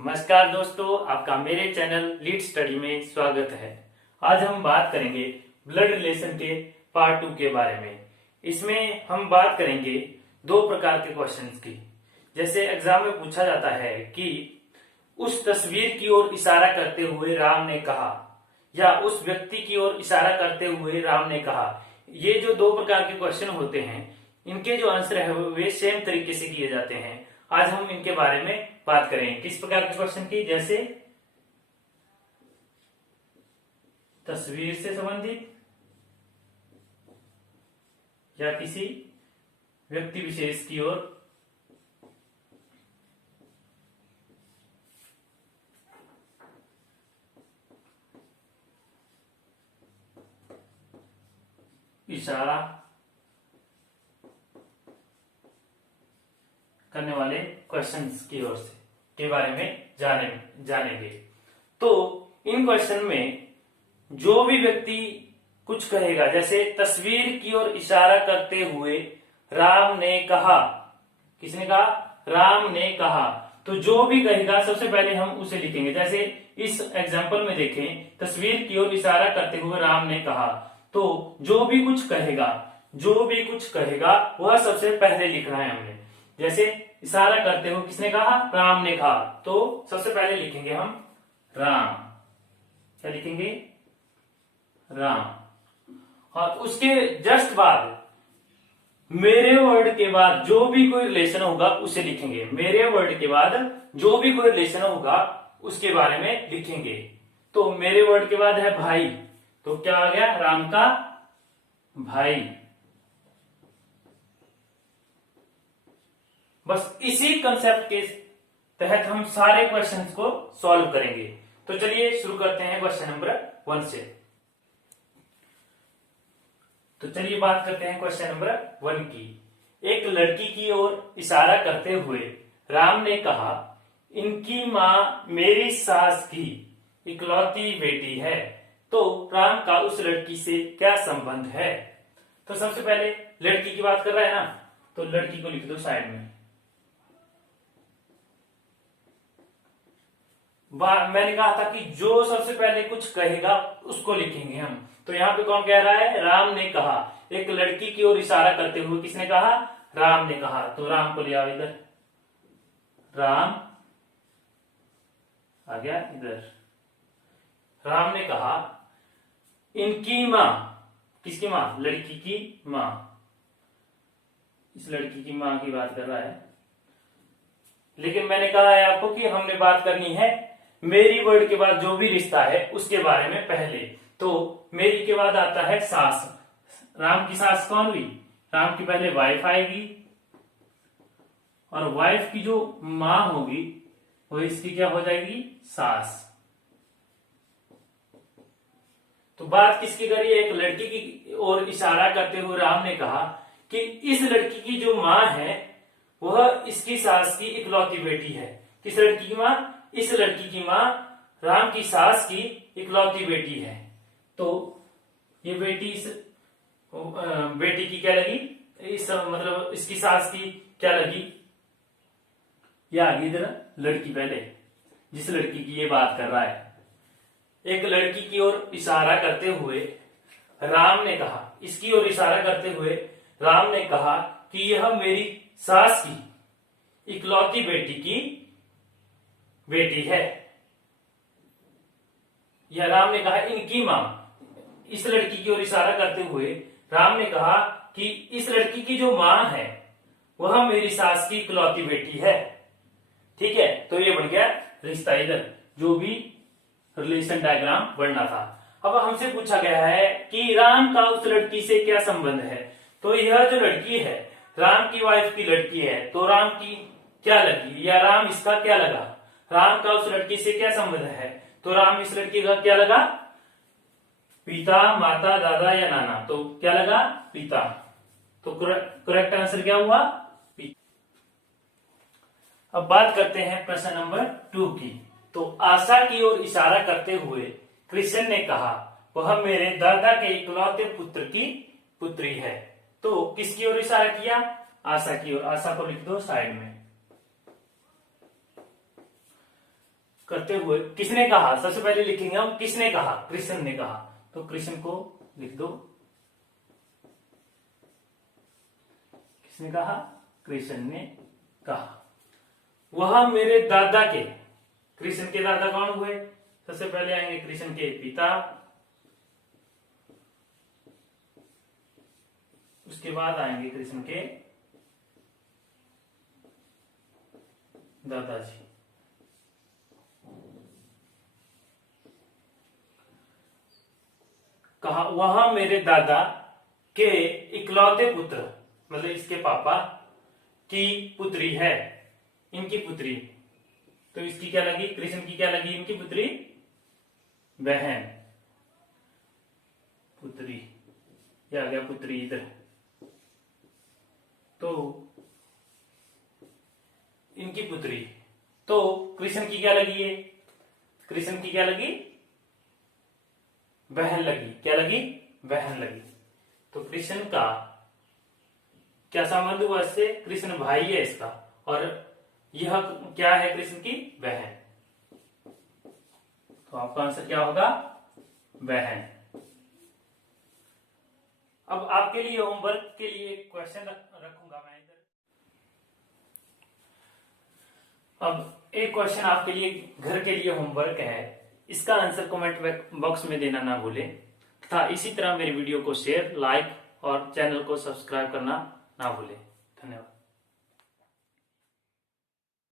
नमस्कार दोस्तों, आपका मेरे चैनल लीड स्टडी में स्वागत है। आज हम बात करेंगे ब्लड रिलेशन के पार्ट 2 के बारे में। इसमें हम बात करेंगे दो प्रकार के क्वेश्चंस की। जैसे एग्जाम में पूछा जाता है कि उस तस्वीर की ओर इशारा करते हुए राम ने कहा, या उस व्यक्ति की ओर इशारा करते हुए राम ने कहा। ये जो दो प्रकार के क्वेश्चन होते हैं, इनके जो आंसर है वे सेम तरीके से किए जाते हैं। आज हम इनके बारे में बात करें। किस प्रकार के क्वेश्चन की? जैसे तस्वीर से संबंधित या किसी व्यक्ति विशेष की ओर इशारा करने वाले क्वेश्चंस की ओर से के बारे में जानेंगे। तो इन क्वेश्चन में जो भी व्यक्ति कुछ कहेगा, जैसे तस्वीर की ओर इशारा करते हुए राम ने कहा। किसने कहा? राम ने कहा। तो जो भी कहेगा सबसे पहले हम उसे लिखेंगे। जैसे इस एग्जांपल में देखें, तस्वीर की ओर इशारा करते हुए राम ने कहा। तो जो भी कुछ कहेगा वह सबसे पहले लिखना है हमने। जैसे इशारा करते हुए किसने कहा? राम ने कहा। तो सबसे पहले लिखेंगे हम राम। क्या लिखेंगे? राम। और उसके जस्ट बाद मेरे वर्ड के बाद जो भी कोई रिलेशन होगा उसे लिखेंगे। मेरे वर्ड के बाद जो भी कोई रिलेशन होगा उसके बारे में लिखेंगे। तो मेरे वर्ड के बाद है भाई, तो क्या आ गया? राम का भाई। बस इसी कंसेप्ट के तहत हम सारे क्वेश्चंस को सॉल्व करेंगे। तो चलिए शुरू करते हैं क्वेश्चन नंबर 1 से। तो चलिए बात करते हैं क्वेश्चन नंबर 1 की। एक लड़की की ओर इशारा करते हुए राम ने कहा, इनकी माँ मेरी सास की इकलौती बेटी है। तो राम का उस लड़की से क्या संबंध है? तो सबसे पहले लड़की की बात कर रहा है ना, तो लड़की को लिख दो साइड में। मैंने कहा था कि जो सबसे पहले कुछ कहेगा उसको लिखेंगे हम। तो यहाँ पे कौन कह रहा है? राम ने कहा। एक लड़की की ओर इशारा करते हुए किसने कहा? राम ने कहा। तो राम को ले आओ इधर। राम आ गया इधर। राम ने कहा, इनकी माँ। किसकी माँ? लड़की की माँ। इस लड़की की माँ की बात कर रहा है। लेकिन मैंने कहा है आपको कि हमने बात करनी है मेरी वर्ड के बाद जो भी रिश्ता है उसके बारे में पहले। तो मेरी के बाद आता है सास। राम की सास कौन हुई? राम की पहले वाइफ आएगी, और वाइफ की जो मां होगी वो इसकी क्या हो जाएगी? सास। तो बात किसकी करी? एक लड़की की ओर इशारा करते हुए राम ने कहा कि इस लड़की की जो मां है वह इसकी सास की इकलौती बेटी है। किस लड़की की मां? इस लड़की की मां राम की सास की इकलौती बेटी है। तो ये बेटी इस बेटी की क्या लगी? इस मतलब इसकी सास की क्या लगी? ये आ गई इधर लड़की पहले, जिस लड़की की ये बात कर रहा है। एक लड़की की ओर इशारा करते हुए राम ने कहा, इसकी ओर इशारा करते हुए राम ने कहा कि यह मेरी सास की इकलौती बेटी की बेटी है। यह राम ने कहा इनकी मां। इस लड़की की ओर इशारा करते हुए राम ने कहा कि इस लड़की की जो मां है वह मेरी सास की इकलौती बेटी है। ठीक है, तो ये बन गया रिश्ता इधर, जो भी रिलेशन डायग्राम बनना था। अब हमसे पूछा गया है कि राम का उस लड़की से क्या संबंध है। तो यह जो लड़की है राम की वाइफ की लड़की है, तो राम की क्या लगी, या राम इसका क्या लगा? राम का उस लड़की से क्या संबंध है? तो राम इस लड़की का क्या लगा? पिता, माता, दादा या नाना। तो क्या लगा? पिता। तो करेक्ट आंसर क्या हुआ? पिता। अब बात करते हैं प्रश्न नंबर 2 की। तो आशा की ओर इशारा करते हुए कृष्ण ने कहा, वह मेरे दादा के इकलौते पुत्र की पुत्री है। तो किसकी ओर इशारा किया? आशा की ओर। आशा को लिख दो साइड में। करते हुए किसने कहा, सबसे पहले लिखेंगे हम किसने कहा, कृष्ण ने कहा। तो कृष्ण को लिख दो, किसने कहा, कृष्ण ने कहा। वह मेरे दादा के, कृष्ण के दादा कौन हुए, सबसे पहले आएंगे कृष्ण के पिता, उसके बाद आएंगे कृष्ण के दादाजी। कहा वह मेरे दादा के इकलौते पुत्र, मतलब इसके पापा की पुत्री है, इनकी पुत्री। तो इसकी क्या लगी, कृष्ण की क्या लगी, इनकी पुत्री, बहन, पुत्री, ये आ गया पुत्री इधर। तो इनकी पुत्री, तो कृष्ण की क्या लगी है, कृष्ण की क्या लगी, बहन लगी, क्या लगी, बहन लगी। तो कृष्ण का क्या संबंध हुआ इससे, कृष्ण भाई है इसका, और यह क्या है, कृष्ण की बहन। तो आपका आंसर क्या होगा, बहन। अब आपके लिए होमवर्क के लिए क्वेश्चन रखूंगा मैं इधर। अब एक क्वेश्चन आपके लिए घर के लिए होमवर्क है, इसका आंसर कमेंट बॉक्स में देना ना भूलें, तथा इसी तरह मेरी वीडियो को शेयर, लाइक और चैनल को सब्सक्राइब करना ना भूलें। धन्यवाद।